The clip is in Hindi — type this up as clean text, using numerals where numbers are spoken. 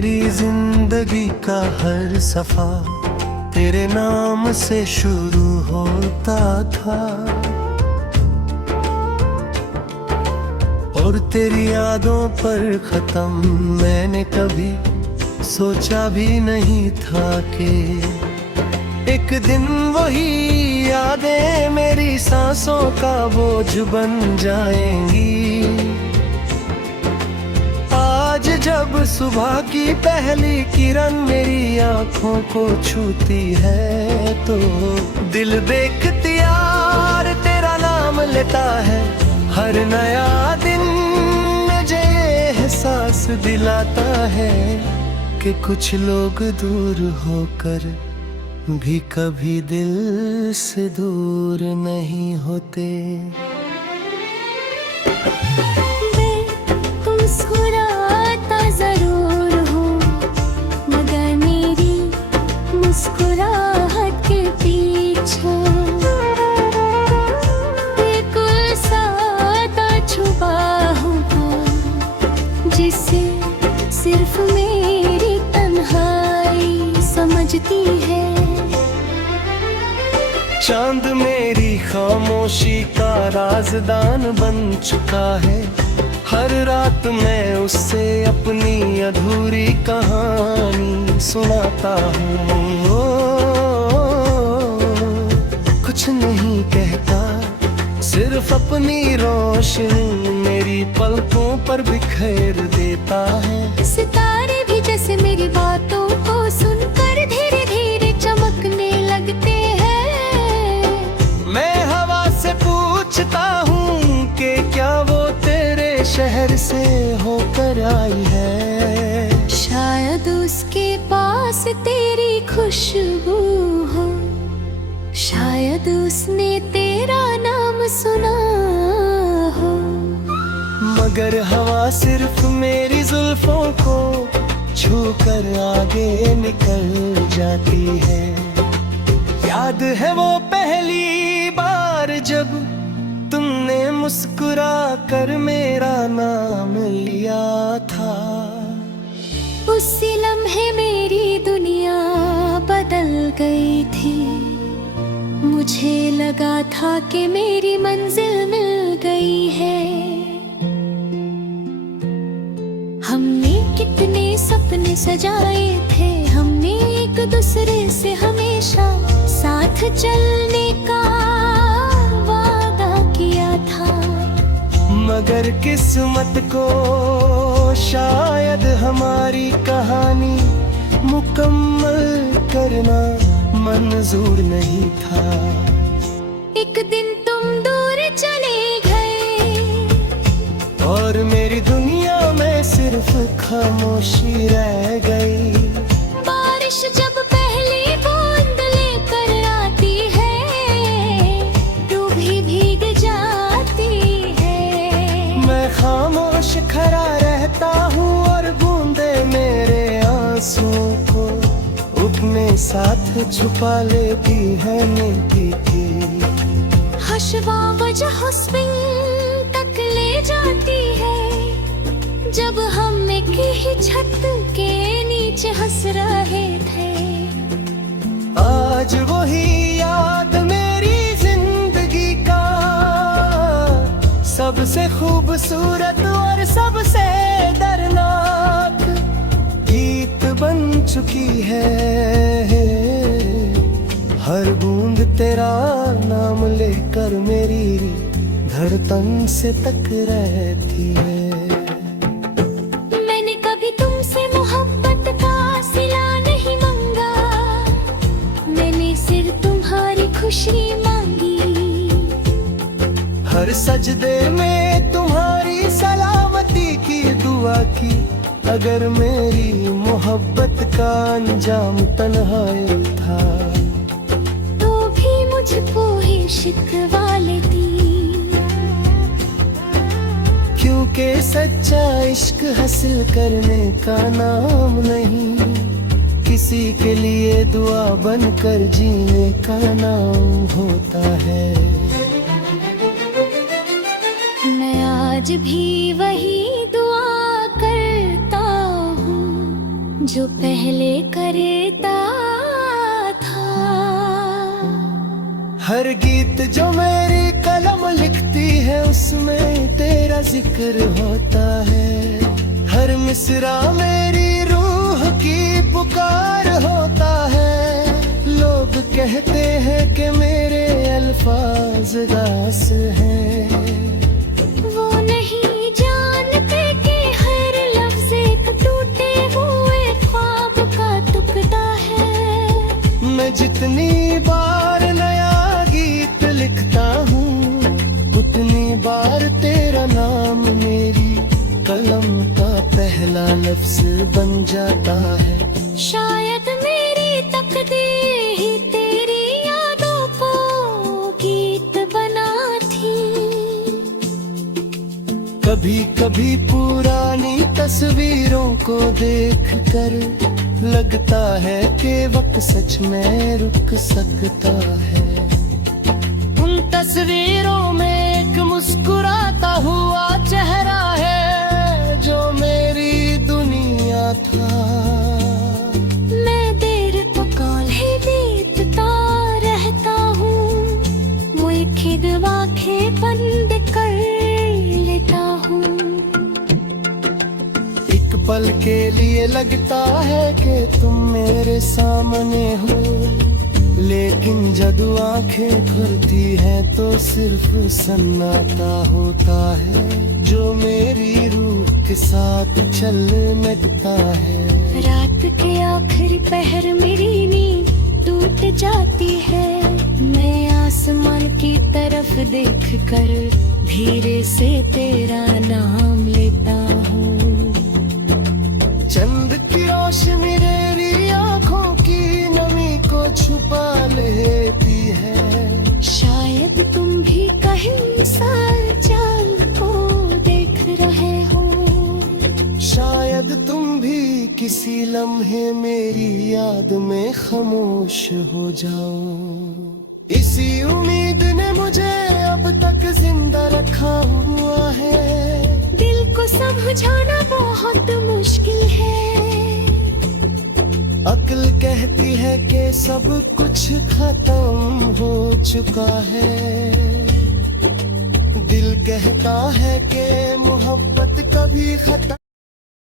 मेरी जिंदगी का हर सफा तेरे नाम से शुरू होता था, और तेरी यादों पर खत्म मैंने कभी सोचा भी नहीं था कि एक दिन वही यादें मेरी सांसों का बोझ बन जाएंगी। आज जब सुबह की पहली किरण मेरी आंखों को छूती है तो दिल बेख्तियार तेरा नाम लेता है। हर नया दिन मुझे एहसास दिलाता है कि कुछ लोग दूर होकर भी कभी दिल से दूर नहीं होते। मुस्कुराता जरूर हूँ मगर मेरी मुस्कुराहट के पीछे एक सादा छुपा हुआ जिसे सिर्फ मेरी तन्हाई समझती है। चांद मेरी खामोशी का राज़दान बन चुका है। हर रात मैं उससे अपनी अधूरी कहानी सुनाता हूँ। कुछ नहीं कहता, सिर्फ अपनी रोशनी मेरी पलकों पर बिखेर देता है। सितारे भी जैसे मेरी बातों को सुनकर धीरे धीरे चमकने लगते हैं। मैं हवा से पूछता हूँ कि क्या वो तेरे शहर से होकर आई है। शायद उसके पास तेरी खुशबू हो, शायद उसने तेरा नाम सुना हो। मगर हवा सिर्फ मेरी जुल्फों को छू कर आगे निकल जाती है। याद है वो पहली बार जब तुमने मुस्कुरा कर मेरा नाम लिया था। उसी लम्हे मेरी दुनिया बदल गई थी। मुझे लगा था कि मेरी मंजिल मिल गई है। हमने कितने सपने सजाए थे, हमने एक दूसरे से हमेशा साथ चलने का वादा किया था। मगर किस्मत को शायद हमारी कहानी मुकम्मल करना मंजूर नहीं था। एक दिन तुम दूर चले गए और मेरी दुनिया में सिर्फ खामोशी रह गई। बारिश जब पहली बूंद लेकर आती है तू भी भीग जाती है। मैं खामोश खड़ा रहता हूँ और बूंदे मेरे आंसुओं को अपने साथ छुपा लेती है नीति की। हशवा वजह हुस्न तक ले जाती है जब हम एक ही छत के नीचे हंस रहे थे। आज वही याद मेरी जिंदगी का सबसे खूबसूरत और सबसे दर्दनाक गीत बन चुकी है। हर बूंद तेरा नाम लेकर मेरी धड़कन से टकराती है। मैंने कभी तुमसे मोहब्बत का सिला नहीं मांगा, मैंने सिर्फ तुम्हारी खुशी मांगी। हर सजदे में तुम्हारी सलामती की दुआ की। अगर मेरी मोहब्बत का अंजाम तन्हाई था तो भी मुझको ही शिकवा लेती। क्योंकि सच्चा इश्क हासिल करने का नाम नहीं, किसी के लिए दुआ बनकर जीने का नाम होता है। मैं आज भी वही दुआ करता हूँ जो पहले करता था। हर गीत जो मेरी कलम लिखती है उसमें तेरा जिक्र होता है। हर मिसरा मेरी रूह की पुकार होता है। लोग कहते हैं कि मेरे अल्फाज दास हैं। वो नहीं जानते कि हर लफ्ज़ एक टूटे हुए ख्वाब का टुकड़ा है। मैं जितनी बार नया गीत लिखता हूँ उतनी बार तेरा नाम मेरी कलम का पहला लफ्ज़ बन जाता है। शायद मेरी तकदीर ही तेरी यादों को गीत बना थी। कभी कभी पुरानी तस्वीरों को देखकर लगता है कि वक्त सच में रुक सकता है। उन तस्वीरों में एक मुस्कुराता हुआ चेहरा है जो मेरी दुनिया था। मैं देर पकाल ही देखता रहता हूँ, मुल्क आंखें बंद कर लेता हूँ। एक पल के लिए लगता है कि तुम मेरे सामने हो, लेकिन जब आंखें खुलती हैं तो सिर्फ सन्नाटा होता है जो मेरी रूह के साथ चलता है। रात के आखिरी पहर मेरी नींद टूट जाती है। मैं आसमान की तरफ देखकर धीरे से तेरा नाम लेता हूँ। चंद की रोशनी मेरी आंखों की नमी को छुपा लेती है। शायद तुम भी कहीं सच्चाई को देख रहे हो। शायद तुम भी किसी लम्हे मेरी याद में खामोश हो जाओ। इसी उम्मीद ने मुझे अब तक जिंदा रखा हुआ है। दिल को समझाना बहुत मुश्किल है। अक्ल कहती है कि सब कुछ खत्म हो चुका है। दिल कहता है कि मोहब्बत कभी खत्म